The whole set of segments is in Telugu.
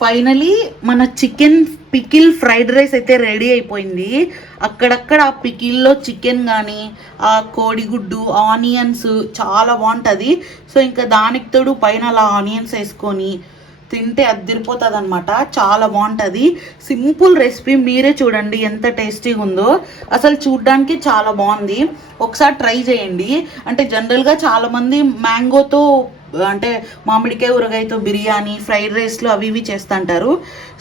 ఫైనలీ మన చికెన్ పికిల్ ఫ్రైడ్ రైస్ అయితే రెడీ అయిపోయింది. అక్కడక్కడ ఆ పికిల్లో చికెన్ కానీ ఆ కోడిగుడ్డు ఆనియన్స్ చాలా బాగుంటుంది. సో ఇంకా దానికి తోడు పైన అలా ఆనియన్స్ వేసుకొని తింటే అద్దరిపోతుంది అనమాట చాలా బాగుంటుంది. సింపుల్ రెసిపీ మీరే చూడండి ఎంత టేస్టీగా ఉందో. అసలు చూడ్డానికి చాలా బాగుంది. ఒకసారి ట్రై చేయండి. అంటే జనరల్గా చాలామంది మ్యాంగోతో అంటే మామిడికాయ ఊరగాయతో బిర్యానీ ఫ్రైడ్ రైస్లు అవి ఇవి చేస్తుంటారు.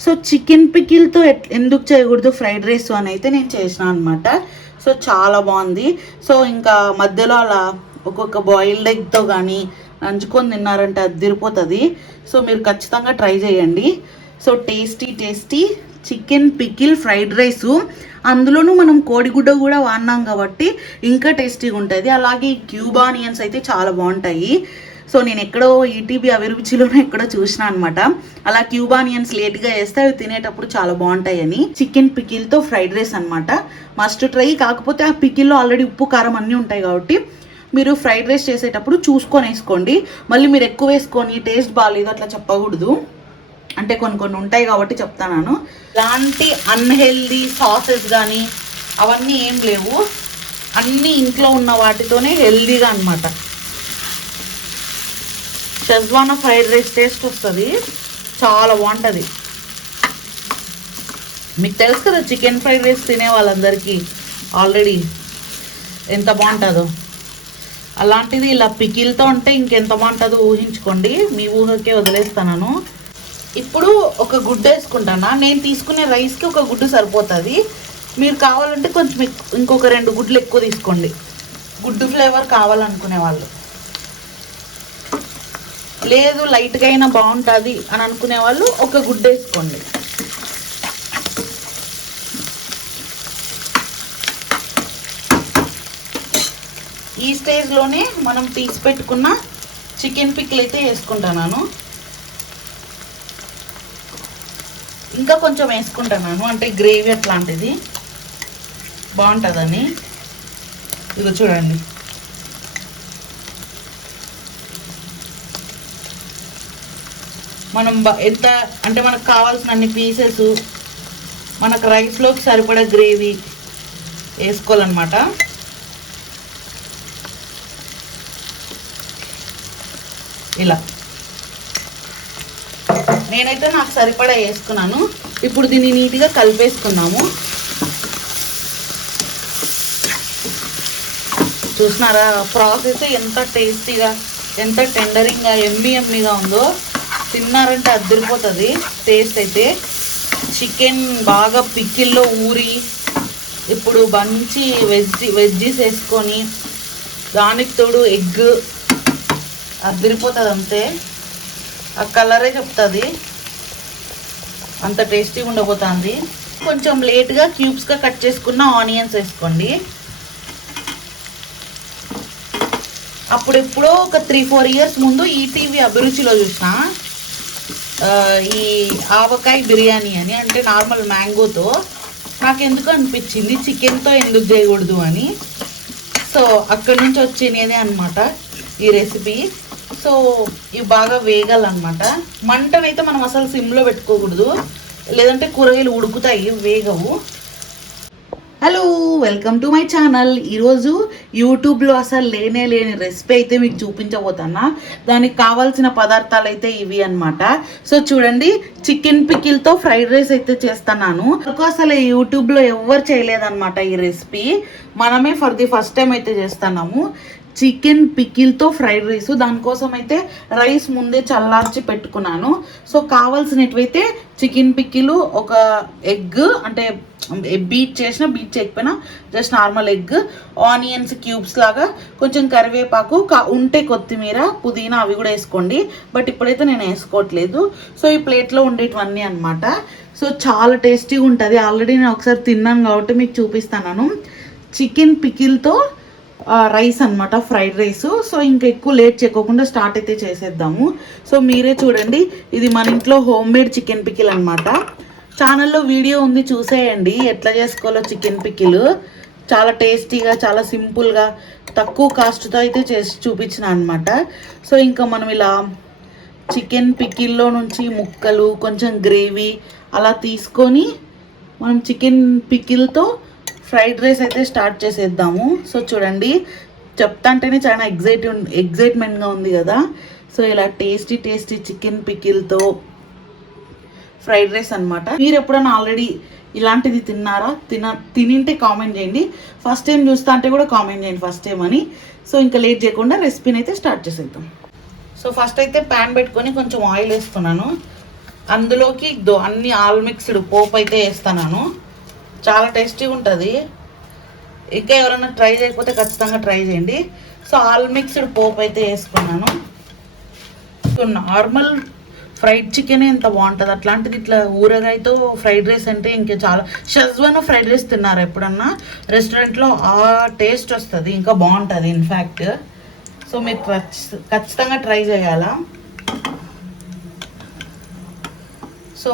సో చికెన్ పికిల్తో ఎందుకు చేయకూడదు ఫ్రైడ్ రైస్ అని అయితే నేను చేసిన అనమాట సో చాలా బాగుంది. సో ఇంకా మధ్యలో అలా ఒక్కొక్క బాయిల్డ్ ఎగ్తో కానీ నంచుకొని తిన్నారంటే అది తిరిపోతుంది. సో మీరు ఖచ్చితంగా ట్రై చేయండి. So tasty tasty chicken pickle fried rice. అందులోనూ మనం కోడిగుడ్డ కూడా వాడినాం కాబట్టి ఇంకా టేస్టీగా ఉంటుంది అలాగే ఈ క్యూబ్ ఆనియన్స్ అయితే చాలా బాగుంటాయి. సో నేను ఎక్కడో ఈటీవీ అభిరుచిలోనే ఎక్కడో చూసిన అనమాట అలా క్యూబానియన్స్ లేట్గా వేస్తే అవి తినేటప్పుడు చాలా బాగుంటాయని. చికెన్ పికిల్తో ఫ్రైడ్ రైస్ అనమాట మస్ట్ ట్రై కాకపోతే ఆ పికిల్లో ఆల్రెడీ ఉప్పు కారం అన్నీ ఉంటాయి కాబట్టి మీరు ఫ్రైడ్ రైస్ చేసేటప్పుడు చూసుకొని వేసుకోండి మళ్ళీ మీరు ఎక్కువ వేసుకొని టేస్ట్ బాగాలేదు అట్లా చెప్పకూడదు. అంటే కొన్ని కొన్ని ఉంటాయి కాబట్టి చెప్తాను ఇలాంటి అన్హెల్దీ సాసెస్ కానీ అవన్నీ ఏం లేవు. అన్నీ ఇంట్లో ఉన్న వాటితోనే హెల్దీగా అనమాట షెజ్వాన్ ఫ్రైడ్ రైస్ టేస్ట్ వస్తుంది. చాలా బాగుంటుంది. మీకు తెలుసు కదా చికెన్ ఫ్రైడ్ రైస్ తినే వాళ్ళందరికీ ఆల్రెడీ ఎంత బాగుంటుందో. అలాంటిది ఇలా పికిల్తో ఉంటే ఇంకెంత బాగుంటుందో ఊహించుకోండి. మీ ఊహకే వదిలేస్తాను ఇప్పుడు ఒక గుడ్డు వేసుకుంటానా? నేను తీసుకునే రైస్కి ఒక గుడ్డు సరిపోతుంది. మీరు కావాలంటే కొంచెం ఇంకొక రెండు గుడ్లు ఎక్కువ తీసుకోండి. గుడ్డు ఫ్లేవర్ కావాలనుకునే వాళ్ళు. లేదు లైట్గా అయినా బాగుంటుంది అని అనుకునే వాళ్ళు ఒక గుడ్డు వేసుకోండి. ఈ స్టేజ్లోనే మనం తీసి పెట్టుకున్న చికెన్ పిక్లు అయితే వేసుకుంటున్నాను ఇంకా కొంచెం వేసుకుంటున్నాను అంటే గ్రేవీ అట్లాంటిది. బాగుంటుందని. ఇది చూడండి. మనం ఎంత అంటే మనకు కావాల్సిన అన్ని పీసెస్ మనకు రైస్లోకి సరిపడే గ్రేవీ వేసుకోవాలన్నమాట. ఇలా. నేనైతే నాకు సరిపడా వేసుకున్నాను. ఇప్పుడు దీన్ని నీట్గా కలిపేసుకున్నాము చూసినారా? ప్రాసెస్ ఎంత టేస్టీగా ఎంత టెండరింగ్గా ఎమ్మి ఎమ్మిగా ఉందో. తిన్నారంటే అద్దరిపోతుంది. టేస్ట్ అయితే చికెన్ బాగా పిక్కిల్లో ఊరి ఇప్పుడు మంచి వెజ్ వెజ్జీస్ వేసుకొని దానికి తోడు ఎగ్ అద్దరిపోతుంది అంతే ఆ కలరే చెప్తుంది. అంత టేస్టీగా ఉండబోతుంది. కొంచెం లేట్గా క్యూబ్స్గా కట్ చేసుకున్న ఆనియన్స్ వేసుకోండి. అప్పుడెప్పుడో ఒక త్రీ ఫోర్ ఇయర్స్ ముందు ఈటీవీ అభిరుచిలో చూసిన ఈ ఆవకాయ బిర్యానీ అని అంటే నార్మల్ మ్యాంగోతో నాకు ఎందుకు అనిపించింది? చికెన్తో ఎందుకు చేయకూడదు అని. సో అక్కడి నుంచి వచ్చినదే అనమాట ఈ రెసిపీ. సో ఇవి బాగా వేగాలన్నమాట. మంటనైతే మనం అసలు సిమ్లో పెట్టుకోకూడదు. లేదంటే కూరగాయలు ఉడుకుతాయి వేగవు. Hello welcome to my channel ఈరోజు యూట్యూబ్లో అసలు లేనే లేని రెసిపీ అయితే మీకు చూపించబోతున్నా. దానికి కావాల్సిన పదార్థాలు అయితే ఇవి అన్నమాట. సో చూడండి చికెన్ పికిల్తో ఫ్రైడ్ రైస్ అయితే చేస్తున్నాను. ఇంకో అసలు యూట్యూబ్లో ఎవ్వరు చేయలేదన్నమాట ఈ రెసిపీ మనమే ఫర్ ది ఫస్ట్ టైం అయితే చేస్తున్నాము. చికెన్ పికిల్తో ఫ్రైడ్ రైస్. దానికోసం అయితే రైస్ ముందే చల్లార్చి పెట్టుకున్నాను. సో కావాల్సినవైతే చికెన్ పికిలు ఒక ఎగ్ అంటే బీట్ చేసిన బీట్ చేయకపోయినా just normal egg onions cubes లాగా కొంచెం కరివేపాకు కా ఉంటే కొత్తిమీర పుదీనా అవి కూడా వేసుకోండి. బట్ ఇప్పుడైతే నేను వేసుకోవట్లేదు. సో ఈ ప్లేట్లో ఉండేటివన్నీ అనమాట సో చాలా టేస్టీగా ఉంటుంది ఆల్రెడీ నేను ఒకసారి తిన్నాను కాబట్టి మీకు చూపిస్తాను. చికెన్ పికిల్తో రైస్ అన్నమాట ఫ్రైడ్ రైస్ సో ఇంకా ఎక్కువ లేట్ చేయకోకుండా స్టార్ట్ అయితే చేసేద్దాము. సో మీరే చూడండి ఇది మన ఇంట్లో హోమ్ మేడ్ చికెన్ పికిల్ అనమాట ఛానల్లో వీడియో ఉంది చూసేయండి. ఎట్లా చేసుకోవాలో చికెన్ పికిల్ చాలా టేస్టీగా చాలా సింపుల్గా తక్కువ కాస్ట్తో అయితే చేసి చూపించిన అనమాట సో ఇంకా మనం ఇలా చికెన్ పికిల్లో నుంచి ముక్కలు కొంచెం గ్రేవీ అలా తీసుకొని మనం చికెన్ పికిల్తో ఫ్రైడ్ రైస్ అయితే స్టార్ట్ చేసేద్దాము. సో చూడండి చెప్తా అంటేనే చాలా ఎగ్జైట్ ఎగ్జైట్మెంట్గా ఉంది కదా. సో ఇలా టేస్టీ టేస్టీ చికెన్ పికిల్తో ఫ్రైడ్ రైస్ అన్నమాట. మీరు ఎప్పుడైనా ఆల్రెడీ ఇలాంటిది తిన్నారా? తిన తినింటే కామెంట్ చేయండి. ఫస్ట్ టైం చూస్తా అంటే కూడా కామెంట్ చేయండి ఫస్ట్ టైం అని. సో ఇంకా లేట్ చేయకుండా రెసిపీని అయితే స్టార్ట్ చేసేద్దాం. సో ఫస్ట్ అయితే ప్యాన్ పెట్టుకొని కొంచెం ఆయిల్ వేస్తున్నాను. అందులోకి దో అన్ని ఆల్ మిక్స్డ్ పోపు అయితే వేస్తున్నాను. చాలా టేస్టీగా ఉంటుంది. ఇంకా ఎవరైనా ట్రై చేయకపోతే ఖచ్చితంగా ట్రై చేయండి. సో ఆల్ మిక్స్డ్ పోపు అయితే వేసుకున్నాను. సో నార్మల్ ఫ్రైడ్ చికెన్ ఎంత బాగుంటుంది. అట్లాంటిది ఇట్లా ఊరగాయతో ఫ్రైడ్ రైస్ అంటే ఇంకా చాలా షెజ్వాన్ ఫ్రైడ్ రైస్ తిన్నారు ఎప్పుడన్నా? రెస్టారెంట్లో ఆ టేస్ట్ వస్తుంది ఇంకా బాగుంటుంది ఇన్ఫ్యాక్ట్ సో మీరు ఖచ్చితంగా ట్రై చేయాలా. సో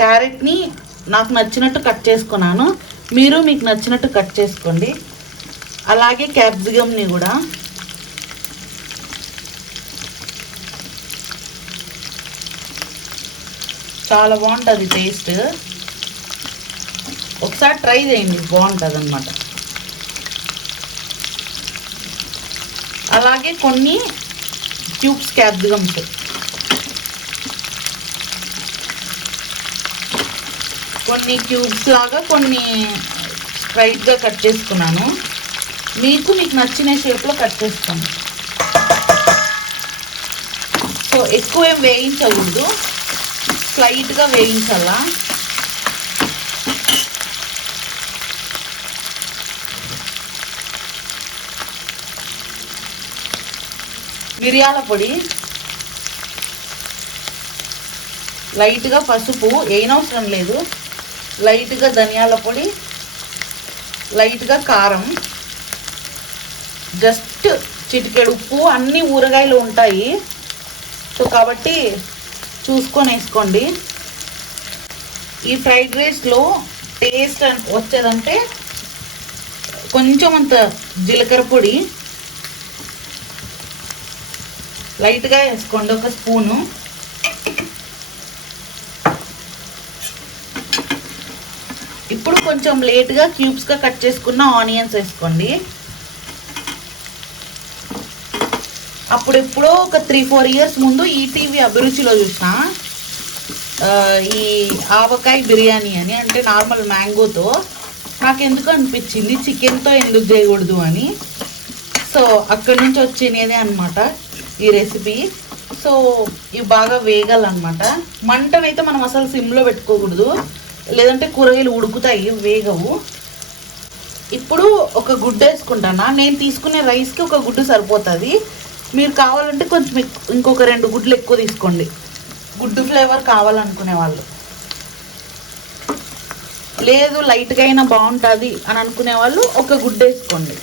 క్యారెట్ని నాకు నచ్చినట్టు కట్ చేసుకున్నాను. మీరు మీకు నచ్చినట్టు కట్ చేసుకోండి. అలాగే క్యాప్సికమ్ని కూడా. చాలా బాగుంటుంది టేస్ట్. ఒకసారి ట్రై చేయండి బాగుంటుంది అనమాట అలాగే కొన్ని క్యూబ్స్ క్యాప్సికమ్స్. కొన్ని క్యూబ్స్ లాగా కొన్ని స్ట్రైట్గా కట్ చేసుకున్నాను. మీకు మీకు నచ్చిన షేప్లో కట్ చేసుకోండి. సో ఎక్కువ ఏం వేయించకూడదు. స్లైట్గా వేయించాలా? మిరియాల పొడి. లైట్గా పసుపు. ఏనవసరం లేదు. లైట్గా ధనియాల పొడి లైట్గా కారం జస్ట్ చిటికెడు ఉప్పు అన్ని ఊరగాయలు ఉంటాయి. సో కాబట్టి చూసుకొని వేసుకోండి. ఈ ఫ్రైడ్ రైస్లో టేస్ట్ వచ్చేదంటే కొంచెం అంత జీలకర్ర పొడి. లైట్గా వేసుకోండి ఒక స్పూను. ఇప్పుడు కొంచెం లేట్గా క్యూబ్స్గా కట్ చేసుకున్న ఆనియన్స్ వేసుకోండి. అప్పుడు ఎప్పుడో ఒక త్రీ ఫోర్ ఇయర్స్ ముందు ఈటీవీ అభిరుచిలో చూసిన ఈ ఆవకాయ బిర్యానీ అని అంటే నార్మల్ మ్యాంగోతో నాకు ఎందుకు అనిపించింది? చికెన్తో ఎందుకు చేయకూడదు అని. సో అక్కడి నుంచి వచ్చినదే అనమాట ఈ రెసిపీ సో ఇవి బాగా వేగాలన్నమాట. మంటనైతే మనం అసలు సిమ్లో పెట్టుకోకూడదు. లేదంటే కూరగాయలు ఉడుకుతాయి వేగవు ఇప్పుడు ఒక గుడ్డ వేసుకుంటానా? నేను తీసుకునే రైస్కి ఒక గుడ్డు సరిపోతుంది. మీరు కావాలంటే కొంచెం ఇంకొక రెండు గుడ్లు ఎక్కువ తీసుకోండి. గుడ్డు ఫ్లేవర్ కావాలనుకునే వాళ్ళు. లేదు లైట్గా అయినా బాగుంటుంది అని అనుకునే వాళ్ళు ఒక గుడ్డు వేసుకోండి.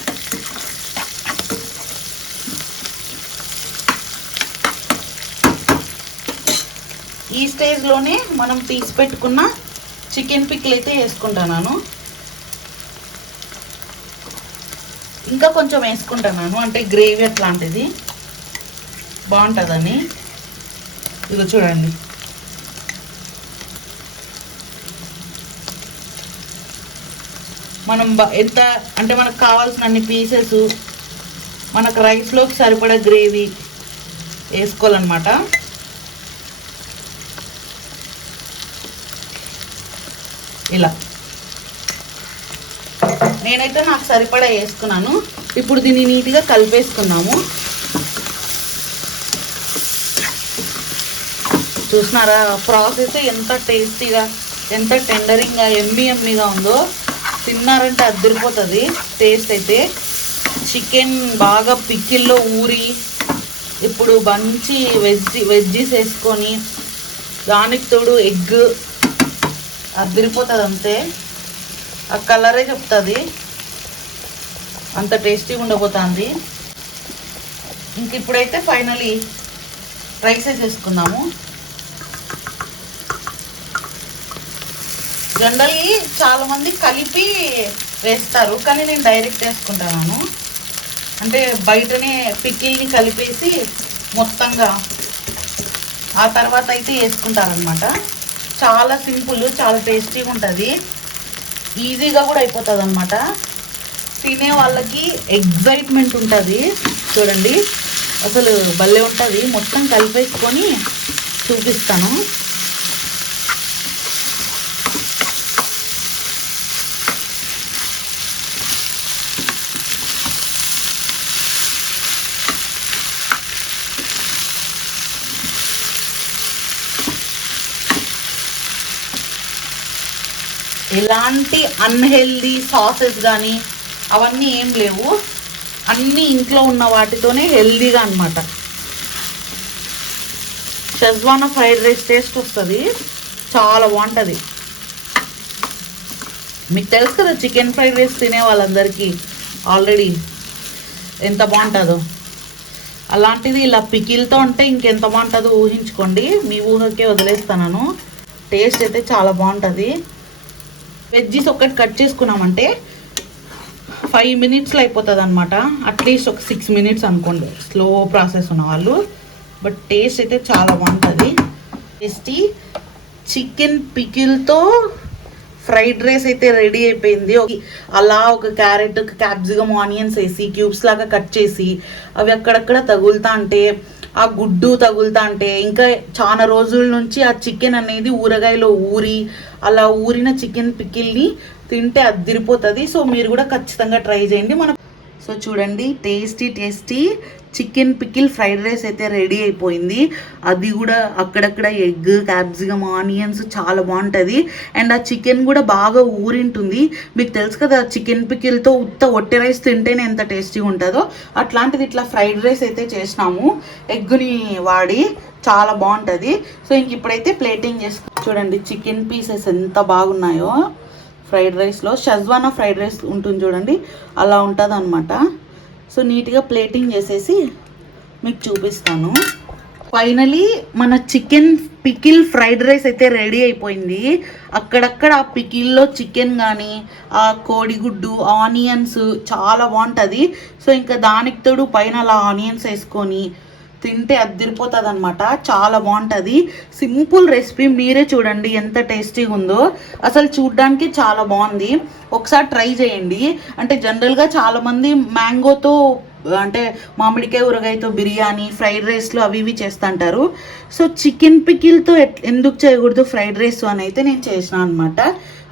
ఈ స్టేజ్లోనే మనం తీసి పెట్టుకున్న చికెన్ పిక్లు అయితే వేసుకుంటున్నాను ఇంకా కొంచెం వేసుకుంటున్నాను అంటే గ్రేవీ అట్లాంటిది. బాగుంటుందని. ఇది చూడండి. మనం ఎంత అంటే మనకు కావాల్సిన అన్ని పీసెస్ మనకు రైస్లోకి సరిపడా గ్రేవీ వేసుకోవాలన్నమాట. ఇలా. నేనైతే నాకు సరిపడా వేసుకున్నాను. ఇప్పుడు దీన్ని నీట్గా కలిపేసుకున్నాము చూసినారా ప్రాసెస్ ఎంత టేస్టీగా ఎంత టెండరింగ్గా ఎమ్మి ఎమ్మిగా ఉందో. తిన్నారంటే అద్దరిపోతుంది టేస్ట్ అయితే. చికెన్ బాగా పిక్కిల్లో ఊరి ఇప్పుడు మంచి వెజ్ వెజ్జీస్ వేసుకొని దానికి తోడు ఎగ్ అద్దరిపోతుంది అంతే ఆ కలరే చెప్తుంది. అంత టేస్టీగా ఉండబోతుంది. ఇంక ఇప్పుడైతే ఫైనలీ రైస్ వేసేసుకున్నాము జనరల్లీ చాలామంది కలిపి వేస్తారు కానీ నేను డైరెక్ట్ వేసుకుంటాను. అంటే బయటనే పికిల్ని కలిపేసి మొత్తంగా ఆ తర్వాత అయితే వేసుకుంటారనమాట చాలా సింపుల్ చాలా టేస్టీగా ఉంటుంది. ఈజీగా కూడా అయిపోతుంది అనమాట తినే వాళ్ళకి ఎగ్జైట్మెంట్ ఉంటుంది. చూడండి. అసలు భలే ఉంటుంది. మొత్తం కలిపేసుకొని చూపిస్తాను. ఎలాంటి అన్హెల్దీ సాసెస్ కానీ అవన్నీ ఏం లేవు. అన్నీ ఇంట్లో ఉన్న వాటితోనే హెల్దీగా అనమాట షెజ్వానా ఫ్రైడ్ రైస్ టేస్ట్ వస్తుంది. చాలా బాగుంటుంది. మీకు తెలుసు కదా చికెన్ ఫ్రైడ్ రైస్ తినే వాళ్ళందరికీ ఆల్రెడీ ఎంత బాగుంటుందో. అలాంటిది ఇలా పికిల్తో ఉంటే ఇంకెంత బాగుంటుందో ఊహించుకోండి. మీ ఊహకే వదిలేస్తాను. టేస్ట్ అయితే చాలా బాగుంటుంది. వెజ్జీస్ ఒకటి కట్ చేసుకున్నామంటే ఫైవ్ మినిట్స్లో అయిపోతుంది అనమాట అట్లీస్ట్ ఒక సిక్స్ మినిట్స్ అనుకోండి. స్లో ప్రాసెస్ ఉన్న వాళ్ళు బట్ టేస్ట్ అయితే చాలా బాగుంటుంది. టేస్టీ. చికెన్ పికిల్తో ఫ్రైడ్ రైస్ అయితే రెడీ అయిపోయింది. అలా ఒక క్యారెట్ క్యాప్సికమ్ ఆనియన్స్ వేసి క్యూబ్స్ లాగా కట్ చేసి అవి అక్కడక్కడ తగులుతా అంటే ఆ గుడ్డు తగులుతా అంటే ఇంకా చాలా రోజుల నుంచి ఆ చికెన్ అనేది ఊరగాయలో ఊరి అలా ఊరిన చికెన్ పికిల్ని తింటే అద్దిరిపోతుంది సో మీరు కూడా ఖచ్చితంగా ట్రై చేయండి. మన సో చూడండి tasty tasty chicken pickle fried rice అయితే రెడీ అయిపోయింది. అది కూడా అక్కడక్కడ ఎగ్ క్యాప్సికమ్ ఆనియన్స్ చాలా బాగుంటుంది. అండ్ ఆ చికెన్ కూడా బాగా ఊరింటుంది. మీకు తెలుసు కదా చికెన్ పికిల్తో ఉత్త ఒట్టె రైస్ తింటేనే ఎంత టేస్టీగా ఉంటుందో? అట్లాంటిది ఇట్లా ఫ్రైడ్ రైస్ అయితే చేసినాము. ఎగ్గుని వాడి చాలా బాగుంటుంది. సో ఇంక ఇప్పుడైతే ప్లేటింగ్ చేసుకో చూడండి చికెన్ పీసెస్ ఎంత బాగున్నాయో. ఫ్రైడ్ రైస్లో. షజ్వానా ఫ్రైడ్ రైస్ ఉంటుంది చూడండి. అలా ఉంటుంది అనమాట సో నీట్గా ప్లేటింగ్ చేసేసి మీకు చూపిస్తాను. ఫైనలీ మన చికెన్ పికిల్ ఫ్రైడ్ రైస్ అయితే రెడీ అయిపోయింది. అక్కడక్కడ ఆ పికిల్లో చికెన్ కానీ ఆ కోడిగుడ్డు ఆనియన్స్ చాలా బాగుంటుంది సో ఇంకా దానికి తోడు పైన అలా ఆనియన్స్ వేసుకొని తింటే అద్దరిపోతుంది అనమాట చాలా బాగుంటుంది. సింపుల్ రెసిపీ మీరే చూడండి ఎంత టేస్టీగా ఉందో అసలు చూడడానికి చాలా బాగుంది. ఒకసారి ట్రై చేయండి. అంటే జనరల్గా చాలామంది మ్యాంగోతో అంటే మామిడికాయ ఊరగాయతో బిర్యానీ ఫ్రైడ్ రైస్లు అవి ఇవి చేస్తుంటారు. సో చికెన్ పికిల్తో ఎందుకు చేయకూడదు ఫ్రైడ్ రైస్ అని అయితే నేను చేసిన అనమాట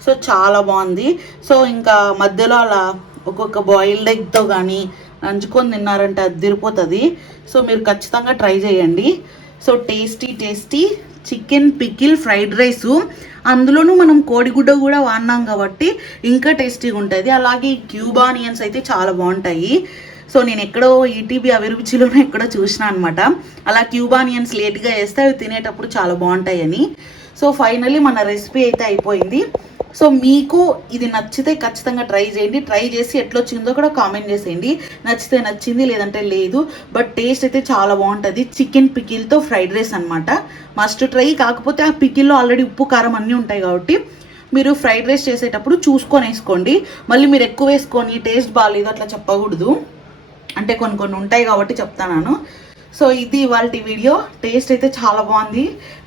సో చాలా బాగుంది. సో ఇంకా మధ్యలో అలా ఒక్కొక్క బాయిల్డ్ ఎగ్తో కానీ నంచుకొని తిన్నారంటే అది తిరిపోతుంది. సో మీరు ఖచ్చితంగా ట్రై చేయండి. So tasty tasty chicken pickle fried rice. అందులోనూ మనం కోడిగుడ్డ కూడా వాడినాం కాబట్టి ఇంకా టేస్టీగా ఉంటుంది. అలాగే క్యూబా ఆనియన్స్ అయితే చాలా బాగుంటాయి. సో నేను ఎక్కడో ఈటీబీ అభిరుచిలోనే ఎక్కడో చూసిన అనమాట అలా క్యూబ్ ఆనియన్స్ లేట్గా వేస్తే అవి తినేటప్పుడు చాలా బాగుంటాయని. సో ఫైనలీ మన రెసిపీ అయితే అయిపోయింది. సో మీకు ఇది నచ్చితే ఖచ్చితంగా ట్రై చేయండి. ట్రై చేసి ఎట్లొచ్చిందో కూడా కామెంట్ చేసేయండి. నచ్చితే నచ్చింది లేదంటే లేదు. బట్ టేస్ట్ అయితే చాలా బాగుంటుంది. చికెన్ పికిల్తో ఫ్రైడ్ రైస్ అనమాట మస్ట్ ట్రై కాకపోతే ఆ పికిల్లో ఆల్రెడీ ఉప్పు కారం అన్నీ ఉంటాయి కాబట్టి మీరు ఫ్రైడ్ రైస్ చేసేటప్పుడు చూసుకొని వేసుకోండి. మళ్ళీ మీరు ఎక్కువ వేసుకొని టేస్ట్ బాగాలేదు అట్లా చెప్పకూడదు. అంటే కొన్ని కొన్ని ఉంటాయి కాబట్టి చెప్తాను సో ఇది ఇవాళ వీడియో. టేస్ట్ అయితే చాలా బాగుంది.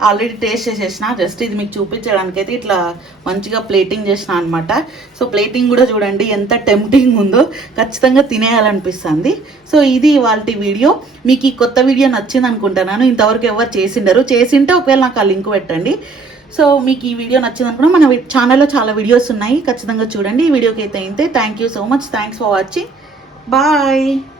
ఆల్రెడీ టేస్ట్ చేసేసిన. జస్ట్ ఇది మీకు చూపించడానికి అయితే ఇట్లా మంచిగా ప్లేటింగ్ చేసిన అనమాట సో ప్లేటింగ్ కూడా చూడండి ఎంత టెంప్టింగ్ ఉందో. ఖచ్చితంగా తినేయాలనిపిస్తుంది. సో ఇది ఇవాళ వీడియో. మీకు ఈ కొత్త వీడియో నచ్చింది అనుకుంటున్నాను. ఇంతవరకు ఎవరు చేసిండరు. చేసింటే ఒకవేళ నాకు ఆ లింక్ పెట్టండి. సో మీకు ఈ వీడియో నచ్చింది అనుకున్నా మన ఛానల్లో చాలా వీడియోస్ ఉన్నాయి. ఖచ్చితంగా చూడండి. ఈ వీడియోకి అయితే అయితే thank you so much thanks for watching bye